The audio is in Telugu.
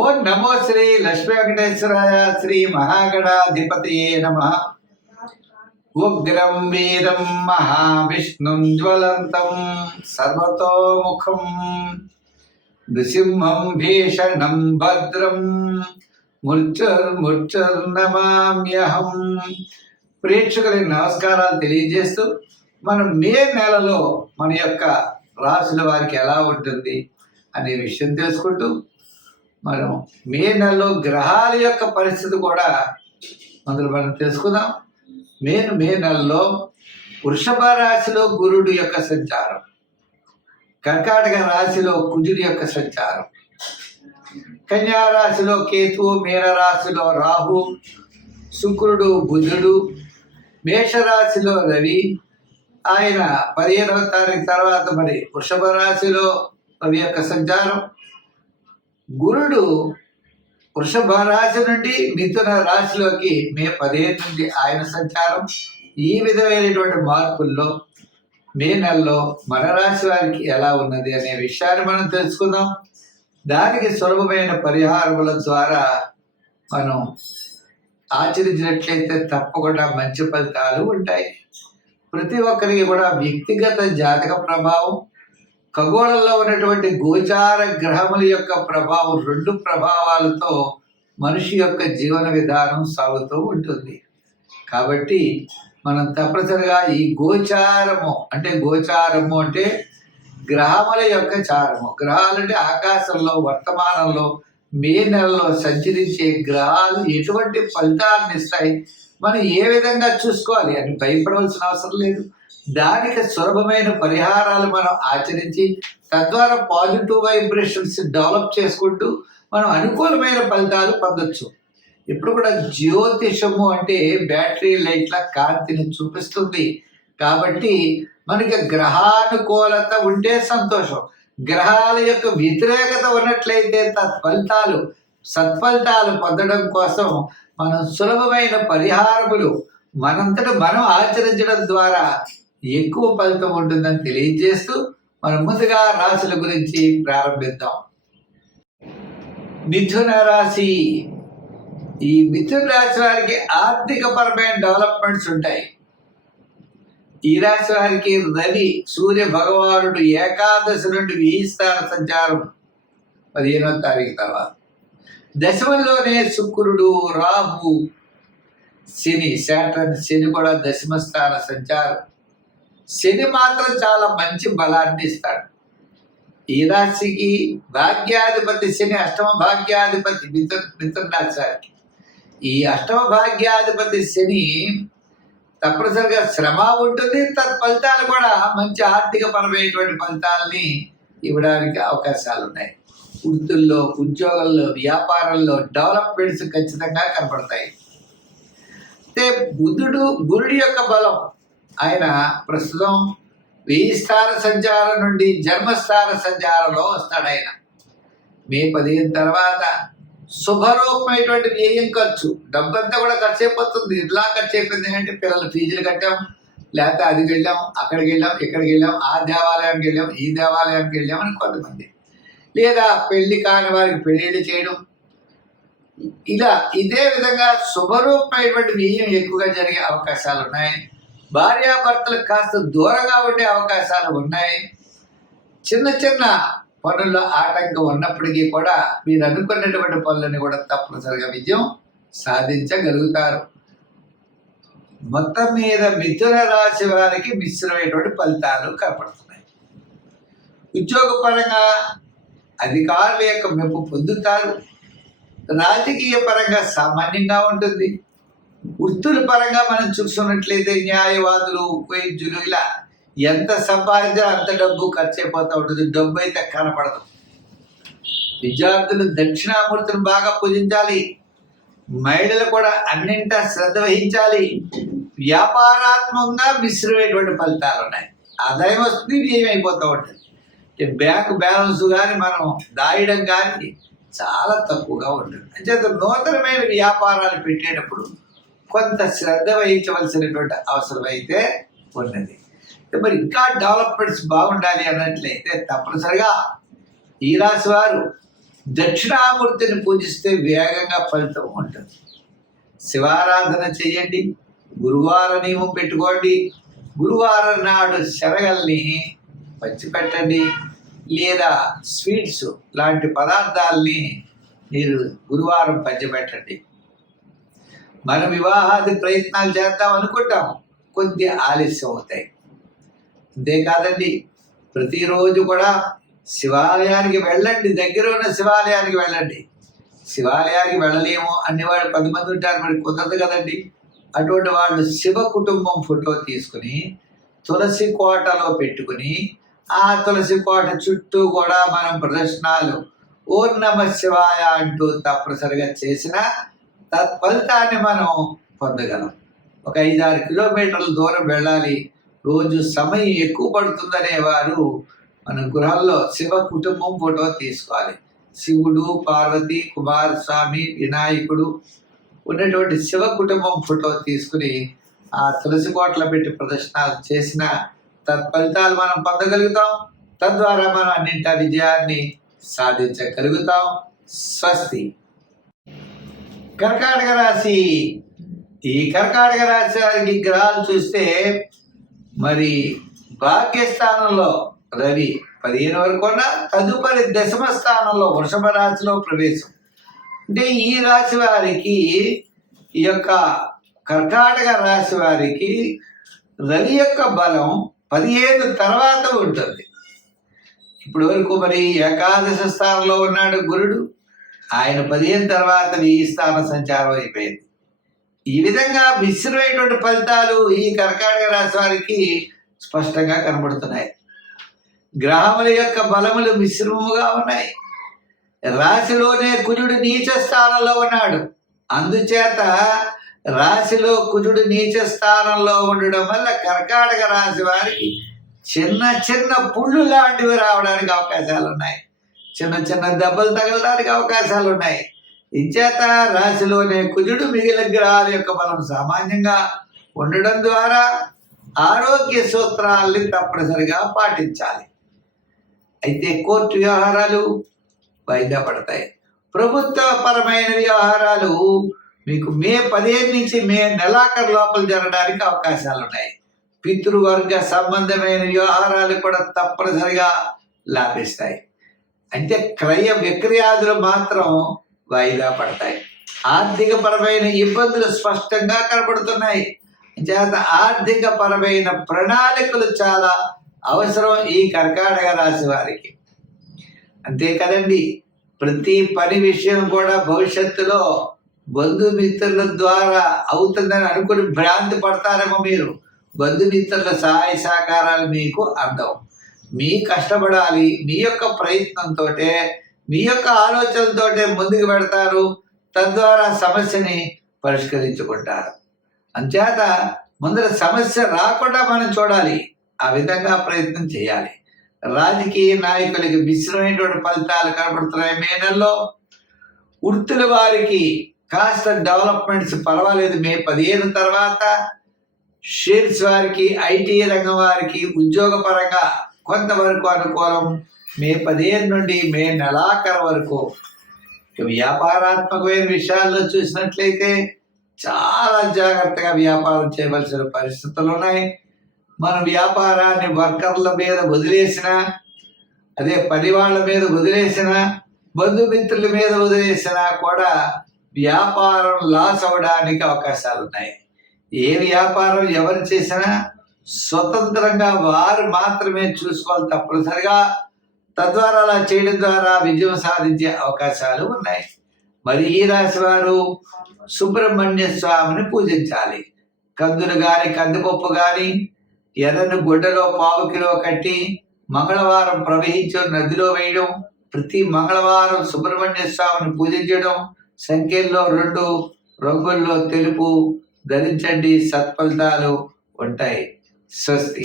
ఓం నమో శ్రీ లక్ష్మీ వెంకటేశ్వరాయ శ్రీ మహాగణాధిపతయే నమః. ఉగ్రం వీరం మహావిష్ణుం జ్వలంతం సర్వతోముఖం నృసింహం భీషణం భద్రం మృత్యుర్నమామ్యహం. ప్రేక్షకులకు నమస్కారాలు తెలియజేస్తూ మనం మే నెలలో మన యొక్క రాశుల వారికి ఎలా ఉంటుంది అనే విషయం తెలుసుకుంటూ మనం మే నెలలో గ్రహాల యొక్క పరిస్థితి కూడా మనం తెలుసుకుందాం. మే నెలలో వృషభ రాశిలో గురుడు యొక్క సంచారం, కర్కాటక రాశిలో కుజుడి యొక్క సంచారం, కన్యా రాశిలో కేతువు, మీన రాశిలో రాహు, శుక్రుడు, బుధుడు, మేషరాశిలో రవి. ఆయన 15వ తారీఖు తర్వాత మరి వృషభ రాశిలో రవి యొక్క సంచారం. గురుడు వృషభ రాశి నుండి మిథున రాశిలోకి మే 15 నుండి ఆయన సంచారం. ఈ విధమైనటువంటి మార్పుల్లో మే నెలలో మన రాశి వారికి ఎలా ఉన్నది అనే విషయాన్ని మనం తెలుసుకుందాం. దానికి సులభమైన పరిహారముల ద్వారా మనం ఆచరించినట్లయితే తప్పకుండా మంచి ఫలితాలు ఉంటాయి. ప్రతి ఒక్కరికి కూడా వ్యక్తిగత జాతక ప్రభావం, ఖగోళంలో ఉన్నటువంటి గోచార గ్రహముల యొక్క ప్రభావం, 2 ప్రభావాలతో మనిషి యొక్క జీవన విధానం సాగుతూ ఉంటుంది. కాబట్టి మనం తప్పనిసరిగా ఈ గోచారము అంటే గ్రహముల యొక్క చారము. గ్రహాలంటే ఆకాశంలో వర్తమానంలో మే నెలలో సంచరించే గ్రహాలు ఎటువంటి ఫలితాలను ఇస్తాయి, మనం ఏ విధంగా చూసుకోవాలి అని భయపడవలసిన అవసరం లేదు. దానికి సులభమైన పరిహారాలు మనం ఆచరించి తద్వారా పాజిటివ్ వైబ్రేషన్స్ డెవలప్ చేసుకుంటూ మనం అనుకూలమైన ఫలితాలు పొందొచ్చు. ఇప్పుడు కూడా జ్యోతిషము అంటే బ్యాటరీ లైట్ల కాంతిని చూపిస్తుంది. కాబట్టి మనకి గ్రహానుకూలత ఉంటే సంతోషం, గ్రహాల యొక్క వ్యతిరేకత ఉన్నట్లయితే సత్ఫలితాలు పొందడం కోసం మనం సులభమైన పరిహారములు మనంతటా మనం ఆచరించడం ద్వారా ఎక్కువ ఫలితం ఉంటుందని తెలియజేస్తూ మనం ముందుగా రాశుల గురించి ప్రారంభిద్దాం. మిథున రాశి. ఈ మిథున రాశి వారికి ఆర్థిక పరమైన డెవలప్మెంట్స్ ఉంటాయి. ఈ రాశి వారికి రవి సూర్య భగవానుడు ఏకాదశి నుండి వీస్తార సంచారం 15వ తారీఖు తర్వాత. దశమంలోనే శుక్రుడు, రాహు, శని కూడా దశమ స్థాన సంచారం. శని మాత్రం చాలా మంచి బలాన్ని ఇస్తాడు. ఈ రాశికి భాగ్యాధిపతి శని, అష్టమ భాగ్యాధిపతి మిథున రాశి వారికి. ఈ అష్టమ భాగ్యాధిపతి శని తప్పనిసరిగా శ్రమ ఉంటుంది, తత్ఫలితాలు కూడా మంచి ఆర్థిక పరమైనటువంటి ఫలితాలని ఇవ్వడానికి అవకాశాలు ఉన్నాయి. వృత్తుల్లో, ఉద్యోగాల్లో, వ్యాపారంలో డెవలప్మెంట్స్ ఖచ్చితంగా కనపడతాయి. అయితే గురుడి యొక్క బలం, ఆయన ప్రస్తుతం 1000 స్థాన సంచారం నుండి జన్మస్థాన సంచారంలో వస్తాడు. ఆయన మే 15 తర్వాత శుభరూపమైనటువంటి వ్యయం ఖర్చు, డబ్బంతా కూడా ఖర్చు అయిపోతుంది. ఇలా ఖర్చు అయిపోయింది అంటే పిల్లల ఫీజులు కట్టాం, లేకపోతే అది వెళ్ళాం, అక్కడికి వెళ్ళాం, ఇక్కడికి వెళ్ళాం, ఆ దేవాలయానికి వెళ్ళాం, ఈ దేవాలయానికి వెళ్ళాం అని కొంతమంది, లేదా పెళ్లి కాని వారికి పెళ్లిళ్ళు చేయడం, ఇలా ఇదే విధంగా శుభరూపమైనటువంటి వ్యయం ఎక్కువగా జరిగే అవకాశాలు ఉన్నాయి. భార్యాభర్తలకు కాస్త దూరంగా ఉండే అవకాశాలు ఉన్నాయి. చిన్న చిన్న పనుల్లో ఆటంకం ఉన్నప్పటికీ కూడా మీరు అనుకున్నటువంటి పనులని కూడా తప్పనిసరిగా విజయం సాధించగలుగుతారు. మొత్తం మీద మిథున రాశి వారికి మిశ్రమైనటువంటి ఫలితాలు కనపడుతున్నాయి. ఉద్యోగపరంగా అధికారుల యొక్క మెప్పు పొందుతారు. రాజకీయ పరంగా సామాన్యంగా ఉంటుంది. వృత్తుల పరంగా మనం చూసుకున్నట్లయితే న్యాయవాదులు, వైద్యులు, ఇలా ఎంత సంపాదించినా అంత డబ్బు ఖర్చు అయిపోతూ ఉంటుంది. డబ్బు అయితే కనపడదు. విద్యార్థులు దక్షిణామూర్తిని బాగా పూజించాలి. మహిళలు కూడా అన్నింటా శ్రద్ధ వహించాలి. వ్యాపారాత్మకంగా మిశ్రమైనటువంటి ఫలితాలు ఉన్నాయి. ఆదాయం వస్తుంది, వ్యయం అయిపోతూ ఉంటుంది. బ్యాంకు బ్యాలెన్స్ కానీ మనం దాయడం కానీ చాలా తక్కువగా ఉంటుంది. అంటే నూతనమైన వ్యాపారాలు పెట్టేటప్పుడు కొంత శ్రద్ధ వహించవలసినటువంటి అవసరం అయితే ఉన్నది. మరి ఇంకా డెవలప్మెంట్స్ బాగుండాలి అన్నట్లయితే తప్పనిసరిగా ఈ రాశి వారు దక్షిణామూర్తిని పూజిస్తే వేగంగా ఫలితం ఉంటుంది. శివారాధన చేయండి, గురువార నియమం పెట్టుకోండి, గురువారం నాడు శనగల్ని పంచిపెట్టండి, లేదా స్వీట్స్ లాంటి పదార్థాలని మీరు గురువారం పంచిపెట్టండి. మనం వివాహాది ప్రయత్నాలు చేద్దాం అనుకుంటాం, కొద్ది ఆలస్యం అవుతాయి. అంతేకాదండి, ప్రతిరోజు కూడా శివాలయానికి వెళ్ళండి, దగ్గర ఉన్న శివాలయానికి వెళ్ళండి. శివాలయానికి వెళ్ళలేము అన్ని వాళ్ళు 10 మంది ఉంటారు, మరి కుదరదు కదండి. అటువంటి వాళ్ళు శివ కుటుంబం ఫోటో తీసుకుని తులసి కోటలో పెట్టుకుని ఆ తులసి కోట చుట్టూ కూడా మనం ప్రదర్శనాలు ఓం నమః శివాయ అంటూ తప్పనిసరిగా చేసిన తత్ఫలితాన్ని మనం పొందగలం. ఒక 5-6 కిలోమీటర్ల దూరం వెళ్ళాలి, రోజు సమయం ఎక్కువ పడుతుందనే వారు మన గృహంలో శివ కుటుంబం ఫోటో తీసుకోవాలి. శివుడు, పార్వతి, కుమారస్వామి, వినాయకుడు ఉన్నటువంటి శివ కుటుంబం ఫోటో తీసుకుని ఆ తులసి కోటలో పెట్టి ప్రదర్శనలు చేసిన తత్ఫలితాలు మనం పొందగలుగుతాం. తద్వారా మనం అన్నింటి విజయాన్ని సాధించగలుగుతాం. స్వస్తి. కర్కాటక రాశి. ఈ కర్కాటక రాశి వారికి గ్రహాలు చూస్తే మరి భాగ్యస్థానంలో రవి 15 వరకు ఉన్న తదుపరి దశమ స్థానంలో వృషభ రాశిలో ప్రవేశం. అంటే ఈ రాశి వారికి, ఈ యొక్క కర్కాటక రాశి వారికి రవి యొక్క బలం 15 తర్వాత ఉంటుంది. ఇప్పుడు వరకు మరి ఏకాదశ స్థానంలో ఉన్నాడు గురుడు, ఆయన 15 తర్వాత ఈ స్థాన సంచారం అయిపోయింది. ఈ విధంగా మిశ్రమైనటువంటి ఫలితాలు ఈ కర్కాటక రాశి వారికి స్పష్టంగా కనబడుతున్నాయి. గ్రహముల యొక్క బలములు మిశ్రమముగా ఉన్నాయి. రాశిలోనే కుజుడు నీచ స్థానంలో ఉన్నాడు. అందుచేత రాశిలో కుజుడు నీచ స్థానంలో ఉండడం వల్ల కర్కాటక రాశి వారికి చిన్న చిన్న పుళ్ళు లాంటివి రావడానికి అవకాశాలు ఉన్నాయి, చిన్న చిన్న దెబ్బలు తగలడానికి అవకాశాలు ఉన్నాయి. ఇంచేత రాశిలోనే కుజుడు మిగిలిన గ్రహాల యొక్క బలం సామాన్యంగా ఉండడం ద్వారా ఆరోగ్య సూత్రాల్ని తప్పనిసరిగా పాటించాలి. అయితే కోర్టు వ్యవహారాలు వాయిదా పడతాయి. ప్రభుత్వ పరమైన వ్యవహారాలు మీకు మే 15 నుంచి మే నెలాఖరు లోపల జరగడానికి అవకాశాలు ఉన్నాయి. పితృవర్గ సంబంధమైన వ్యవహారాలు కూడా తప్పనిసరిగా లాభిస్తాయి. అంటే క్రయ విక్రయాదులు మాత్రం వాయిదా పడతాయి. ఆర్థిక పరమైన ఇబ్బందులు స్పష్టంగా కనబడుతున్నాయి. చేత ఆర్థిక పరమైన ప్రణాళికలు చాలా అవసరం ఈ కర్కాటక రాశి వారికి. అంతే కదండి, ప్రతి పని విషయం కూడా భవిష్యత్తులో బంధుమిత్రుల ద్వారా అవుతుందని అనుకుని భ్రాంతి పడతారేమో మీరు. బంధుమిత్రుల సహాయ సహకారాలు మీకు అందం. మీ కష్టపడాలి, మీ యొక్క ప్రయత్నంతో, మీ యొక్క ఆలోచనలతో ముందుకు పెడతారు. తద్వారా సమస్యని పరిష్కరించుకుంటారు. అంచేత ముందర సమస్య రాకుండా మనం చూడాలి, ఆ విధంగా ప్రయత్నం చేయాలి. రాజకీయ నాయకులకి మిశ్రమైనటువంటి ఫలితాలు కనబడుతున్నాయి మే నెలలో. వృత్తుల వారికి కాస్త డెవలప్మెంట్స్ పర్వాలేదు మే 15 తర్వాత. షేర్స్ వారికి, ఐటీ రంగం వారికి ఉద్యోగపరంగా కొంతవరకు అనుకూలం మే 15 నుండి మే నెలాఖరు వరకు. వ్యాపారాత్మకమైన విషయాల్లో చూసినట్లయితే చాలా జాగ్రత్తగా వ్యాపారం చేయవలసిన పరిస్థితులు ఉన్నాయి. మన వ్యాపారాన్ని వర్కర్ల మీద వదిలేసిన, అదే పని వాళ్ళ మీద వదిలేసిన, బంధుమిత్రుల మీద వదిలేసినా కూడా వ్యాపారం లాస్ అవడానికి అవకాశాలు ఉన్నాయి. ఏ వ్యాపారం ఎవరు చేసినా స్వతంత్రంగా వారు మాత్రమే చూసుకోవాలి తప్పనిసరిగా. తద్వారా అలా చేయడం ద్వారా విజయం సాధించే అవకాశాలు ఉన్నాయి. మరి ఈ రాశి వారు సుబ్రహ్మణ్య స్వామిని పూజించాలి. కందులు కానీ, కందిపప్పు కానీ ఎర్రని గుడ్డలో 1/4 కిలో కట్టి మంగళవారం ప్రవహించే నదిలో వేయడం, ప్రతి మంగళవారం సుబ్రహ్మణ్య స్వామిని పూజించడం, సంఖ్యల్లో 2 రంగుల్లో తెలుపు ధరించండి, సత్ఫలితాలు ఉంటాయి. స్వస్తి.